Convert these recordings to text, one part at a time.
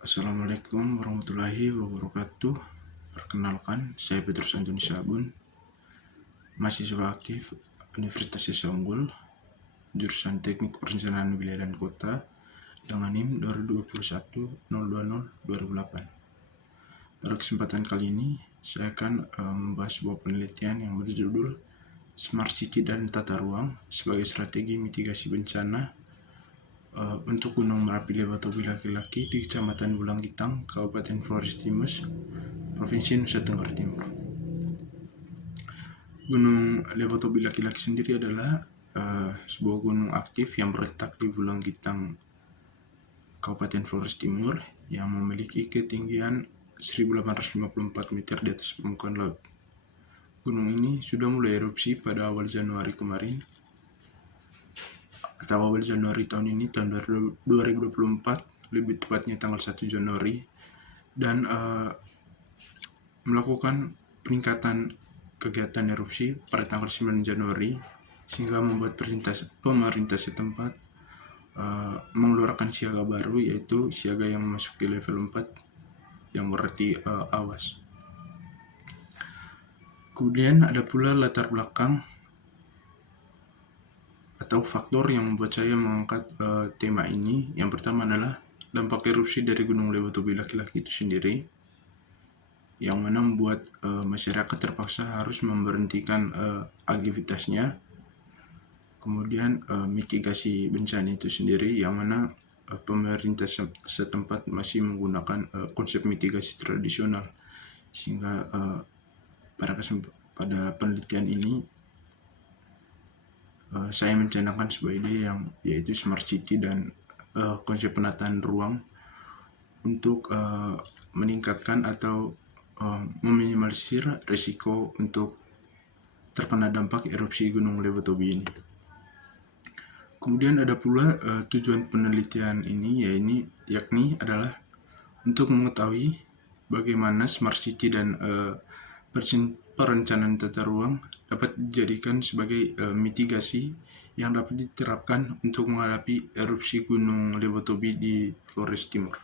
Assalamualaikum warahmatullahi wabarakatuh. Perkenalkan, saya Petrus Antoni Sabun, mahasiswa aktif Universitas Yesus Unggul, jurusan Teknik Perencanaan Wilayah dan Kota, dengan NIM 2021-020-2008. Pada kesempatan kali ini, saya akan membahas sebuah penelitian yang berjudul Smart City dan Tata Ruang sebagai Strategi Mitigasi Bencana untuk Gunung Merapi Lewatobi Laki-Laki di Kecamatan Bulangitang, Kabupaten Flores Timus, Provinsi Nusa Tenggara Timur. Gunung Lewatobi Laki-Laki sendiri adalah sebuah gunung aktif yang berletak di Bulangitang, Kabupaten Flores Timur, yang memiliki ketinggian 1854 meter di atas permukaan laut. Gunung ini sudah mulai erupsi pada awal Januari kemarin, atau awal Januari tahun ini, tahun 2024, lebih tepatnya tanggal 1 Januari, dan melakukan peningkatan kegiatan erupsi pada tanggal 9 Januari, sehingga membuat pemerintah setempat mengeluarkan siaga baru, yaitu siaga yang memasuki level 4, yang berarti awas. Kemudian ada pula latar belakang atau faktor yang membuat saya mengangkat tema ini. Yang pertama adalah dampak erupsi dari Gunung Lewatobi Laki-Laki itu sendiri, yang mana membuat masyarakat terpaksa harus memberhentikan aktivitasnya. Kemudian mitigasi bencana itu sendiri, yang mana pemerintah setempat masih menggunakan konsep mitigasi tradisional, sehingga pada penelitian ini saya mencanangkan sebuah ide yaitu Smart City dan konsep penataan ruang untuk meningkatkan atau meminimalisir risiko untuk terkena dampak erupsi Gunung Lewatobi ini. Kemudian ada pula tujuan penelitian ini, yakni adalah untuk mengetahui bagaimana Smart City dan perencanaan tata ruang dapat dijadikan sebagai mitigasi yang dapat diterapkan untuk menghadapi erupsi Gunung Lewatobi di Flores Timur.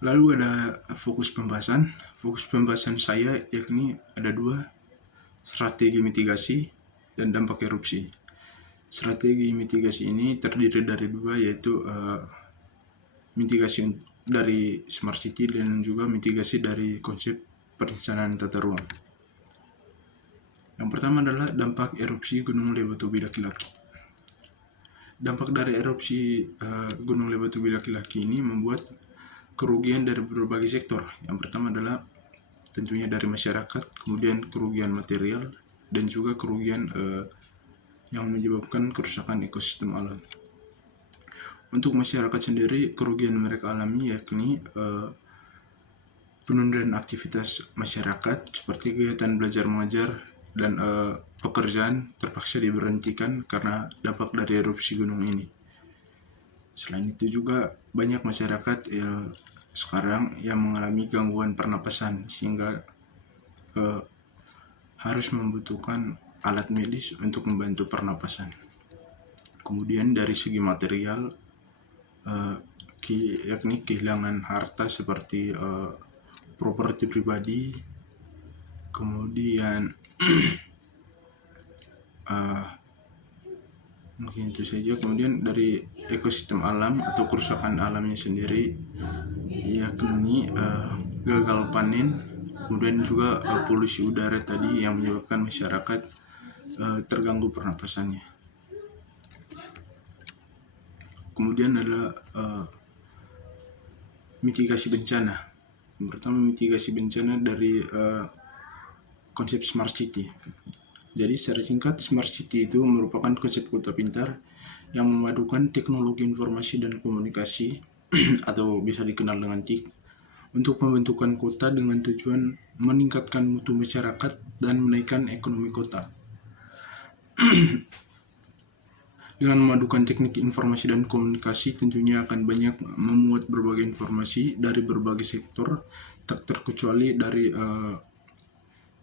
Lalu ada fokus pembahasan. Fokus pembahasan saya yakni ada dua: strategi mitigasi dan dampak erupsi. Strategi mitigasi ini terdiri dari dua, yaitu mitigasi dari Smart City dan juga mitigasi dari konsep perencanaan tata ruang. Yang pertama adalah dampak erupsi Gunung Lewatobi Laki-Laki. Dampak dari erupsi Gunung Lewatobi Laki-Laki ini membuat kerugian dari berbagai sektor. Yang pertama adalah tentunya dari masyarakat, kemudian kerugian material, dan juga kerugian yang menyebabkan kerusakan ekosistem alam. Untuk masyarakat sendiri, kerugian mereka alami yakni penundaan aktivitas masyarakat seperti kegiatan belajar mengajar dan pekerjaan terpaksa diberhentikan karena dampak dari erupsi gunung ini. Selain itu juga banyak masyarakat sekarang yang mengalami gangguan pernapasan, sehingga harus membutuhkan alat medis untuk membantu pernapasan. Kemudian dari segi material, yakni kehilangan harta seperti properti pribadi, kemudian mungkin itu saja. Kemudian dari ekosistem alam atau kerusakan alamnya sendiri, yakni gagal panen, kemudian juga polusi udara tadi yang menyebabkan masyarakat terganggu pernapasannya. Kemudian ada mitigasi bencana. Yang pertama, mitigasi bencana dari konsep Smart City. Jadi secara singkat, Smart City itu merupakan konsep kota pintar yang memadukan teknologi informasi dan komunikasi atau bisa dikenal dengan TIC untuk pembentukan kota dengan tujuan meningkatkan mutu masyarakat dan menaikkan ekonomi kota. Dengan memadukan teknik informasi dan komunikasi, tentunya akan banyak memuat berbagai informasi dari berbagai sektor, tak terkecuali dari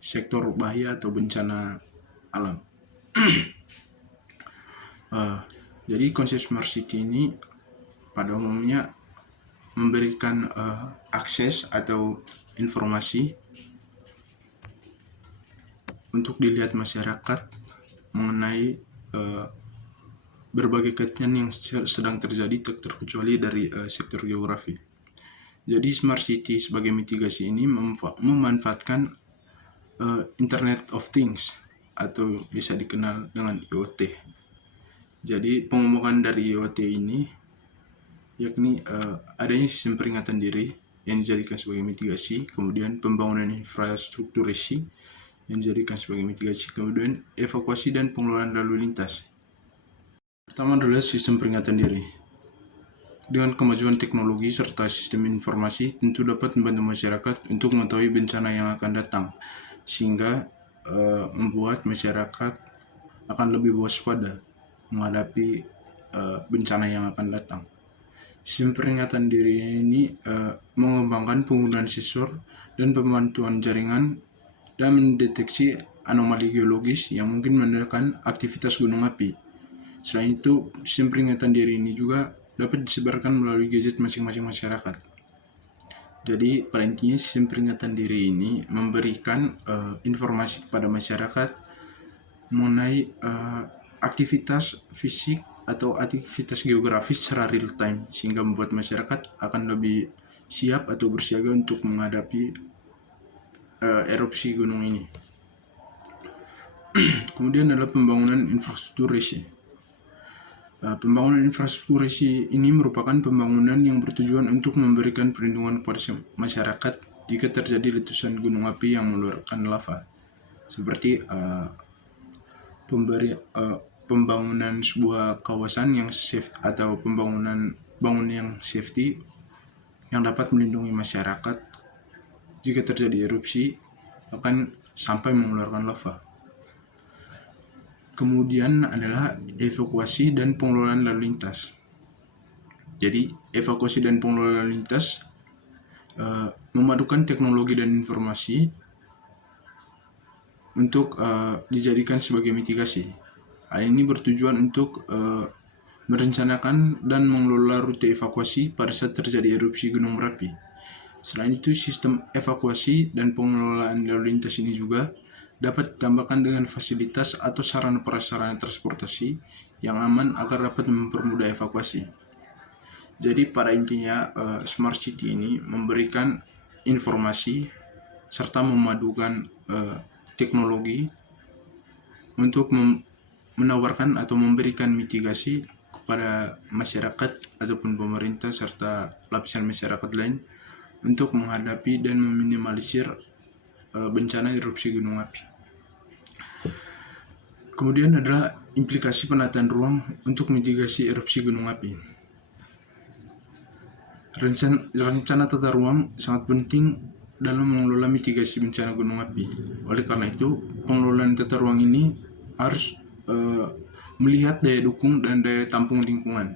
sektor bahaya atau bencana alam. Jadi konsep Smart City ini pada umumnya memberikan akses atau informasi untuk dilihat masyarakat mengenai berbagai kejadian yang sedang terjadi, tak terkecuali dari sektor geografi. Jadi Smart City sebagai mitigasi ini memanfaatkan Internet of Things atau bisa dikenal dengan IoT. Jadi pengembangan dari IoT ini yakni adanya sistem peringatan diri yang dijadikan sebagai mitigasi, kemudian pembangunan infrastrukturasi yang dijadikan sebagai mitigasi, kemudian evakuasi dan pengelolaan lalu lintas. Pertama adalah sistem peringatan diri. Dengan kemajuan teknologi serta sistem informasi tentu dapat membantu masyarakat untuk mengetahui bencana yang akan datang, sehingga membuat masyarakat akan lebih waspada menghadapi bencana yang akan datang. Sistem peringatan diri ini mengembangkan penggunaan sensor dan pemantauan jaringan dan mendeteksi anomali geologis yang mungkin menandakan aktivitas gunung api. Selain itu, sistem peringatan diri ini juga dapat disebarkan melalui gadget masing-masing masyarakat. Jadi, pada intinya sistem peringatan diri ini memberikan informasi kepada masyarakat mengenai aktivitas fisik atau aktivitas geografis secara real time, sehingga membuat masyarakat akan lebih siap atau bersiaga untuk menghadapi erupsi gunung ini. Kemudian adalah pembangunan infrastruktur resi. Pembangunan infrastruktur resi ini merupakan pembangunan yang bertujuan untuk memberikan perlindungan kepada masyarakat jika terjadi letusan gunung api yang mengeluarkan lava, seperti pembangunan sebuah kawasan yang safe atau bangunan yang safety yang dapat melindungi masyarakat jika terjadi erupsi akan sampai mengeluarkan lava. Kemudian adalah evakuasi dan pengelolaan lalu lintas. Jadi evakuasi dan pengelolaan lalu lintas memadukan teknologi dan informasi untuk dijadikan sebagai mitigasi. Hal ini bertujuan untuk merencanakan dan mengelola rute evakuasi pada saat terjadi erupsi gunung berapi. Selain itu, sistem evakuasi dan pengelolaan lalu lintas ini juga dapat ditambahkan dengan fasilitas atau sarana prasarana transportasi yang aman agar dapat mempermudah evakuasi. Jadi pada intinya Smart City ini memberikan informasi serta memadukan teknologi untuk menawarkan atau memberikan mitigasi kepada masyarakat ataupun pemerintah serta lapisan masyarakat lain untuk menghadapi dan meminimalisir bencana erupsi gunung api. Kemudian adalah implikasi penataan ruang untuk mitigasi erupsi gunung api. Rencana tata ruang sangat penting dalam mengelola mitigasi bencana gunung api. Oleh karena itu, pengelolaan tata ruang ini harus melihat daya dukung dan daya tampung lingkungan.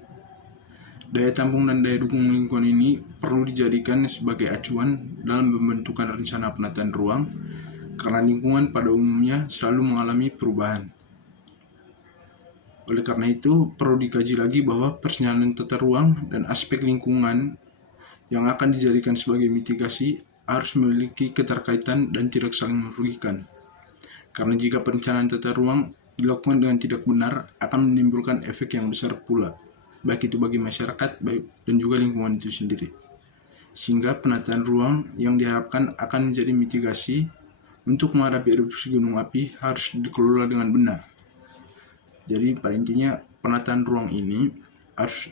Daya tampung dan daya dukung lingkungan ini perlu dijadikan sebagai acuan dalam pembentukan rencana penataan ruang, karena lingkungan pada umumnya selalu mengalami perubahan. Oleh karena itu, perlu dikaji lagi bahwa perencanaan tata ruang dan aspek lingkungan yang akan dijadikan sebagai mitigasi harus memiliki keterkaitan dan tidak saling merugikan. Karena jika perencanaan tata ruang dilakukan dengan tidak benar, akan menimbulkan efek yang besar pula, baik itu bagi masyarakat dan juga lingkungan itu sendiri. Sehingga penataan ruang yang diharapkan akan menjadi mitigasi untuk menghadapi erupsi gunung api harus dikelola dengan benar. Jadi pada intinya penataan ruang ini harus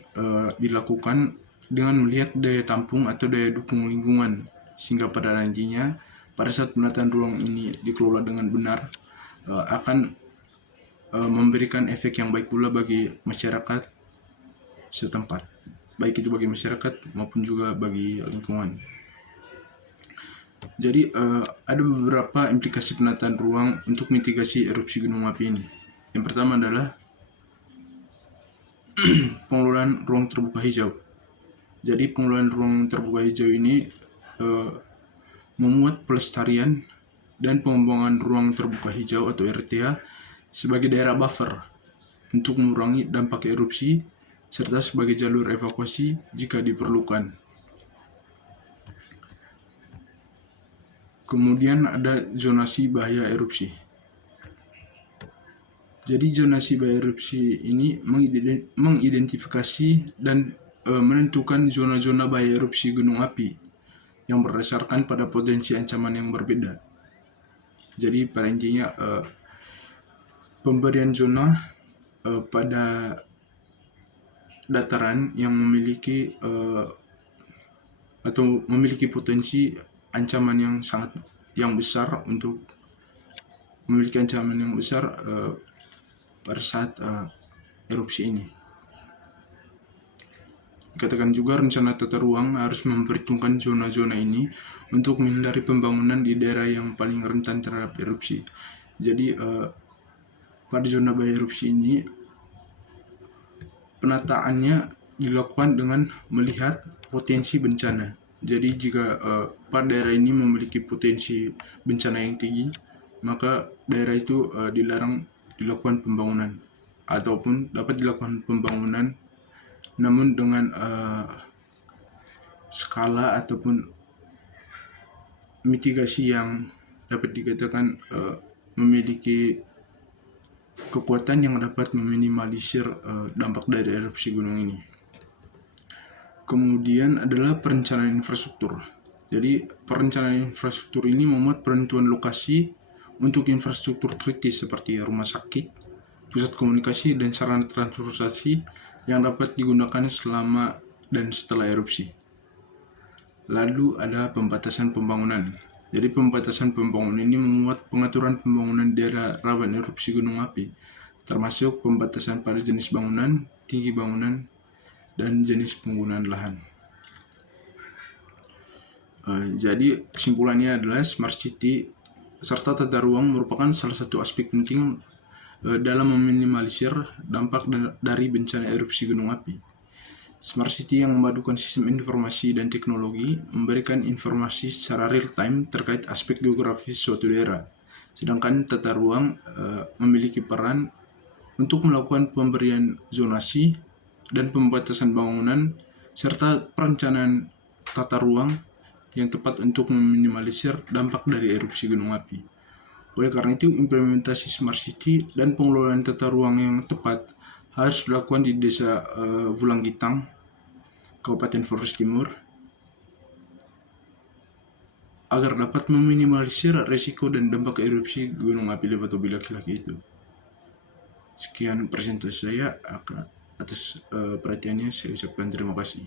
dilakukan dengan melihat daya tampung atau daya dukung lingkungan, sehingga pada nantinya pada saat penataan ruang ini dikelola dengan benar akan memberikan efek yang baik pula bagi masyarakat setempat, baik itu bagi masyarakat maupun juga bagi lingkungan. Jadi ada beberapa implikasi penataan ruang untuk mitigasi erupsi gunung api ini. Yang pertama adalah pengelolaan ruang terbuka hijau. Jadi pengelolaan ruang terbuka hijau ini memuat pelestarian dan pengembangan ruang terbuka hijau atau RTA sebagai daerah buffer untuk mengurangi dampak erupsi serta sebagai jalur evakuasi jika diperlukan. Kemudian ada zonasi bahaya erupsi. Jadi zonasi bahaya erupsi ini mengidentifikasi dan menentukan zona-zona bahaya erupsi gunung api yang berdasarkan pada potensi ancaman yang berbeda. Jadi pada intinya pemberian zona pada dataran yang memiliki atau memiliki potensi ancaman yang besar untuk memiliki ancaman yang besar pada saat erupsi ini. Dikatakan juga rencana tata ruang harus memperhitungkan zona-zona ini untuk menghindari pembangunan di daerah yang paling rentan terhadap erupsi. Jadi pada zona bahaya erupsi ini penataannya dilakukan dengan melihat potensi bencana. Jadi jika pada daerah ini memiliki potensi bencana yang tinggi, maka daerah itu dilarang dilakukan pembangunan ataupun dapat dilakukan pembangunan namun dengan skala ataupun mitigasi yang dapat dikatakan memiliki kekuatan yang dapat meminimalisir dampak dari erupsi gunung ini. Kemudian adalah perencanaan infrastruktur. Jadi perencanaan infrastruktur ini memuat penentuan lokasi untuk infrastruktur kritis seperti rumah sakit, pusat komunikasi, dan sarana transportasi yang dapat digunakan selama dan setelah erupsi. Lalu ada pembatasan pembangunan. Jadi pembatasan pembangunan ini memuat pengaturan pembangunan daerah rawan erupsi gunung api, termasuk pembatasan pada jenis bangunan, tinggi bangunan, dan jenis penggunaan lahan. Jadi kesimpulannya adalah Smart City serta tata ruang merupakan salah satu aspek penting dalam meminimalisir dampak dari bencana erupsi gunung api. Smart City yang memadukan sistem informasi dan teknologi memberikan informasi secara real-time terkait aspek geografis suatu daerah. Sedangkan tata ruang memiliki peran untuk melakukan pemberian zonasi dan pembatasan bangunan serta perencanaan tata ruang yang tepat untuk meminimalisir dampak dari erupsi gunung api. Oleh karena itu, implementasi Smart City dan pengelolaan tata ruang yang tepat harus dilakukan di Desa Wulanggitang, Kabupaten Flores Timur, agar dapat meminimalisir resiko dan dampak erupsi gunung api Lebatobila Laki-Laki itu. Sekian presentasi saya, atas perhatiannya saya ucapkan terima kasih.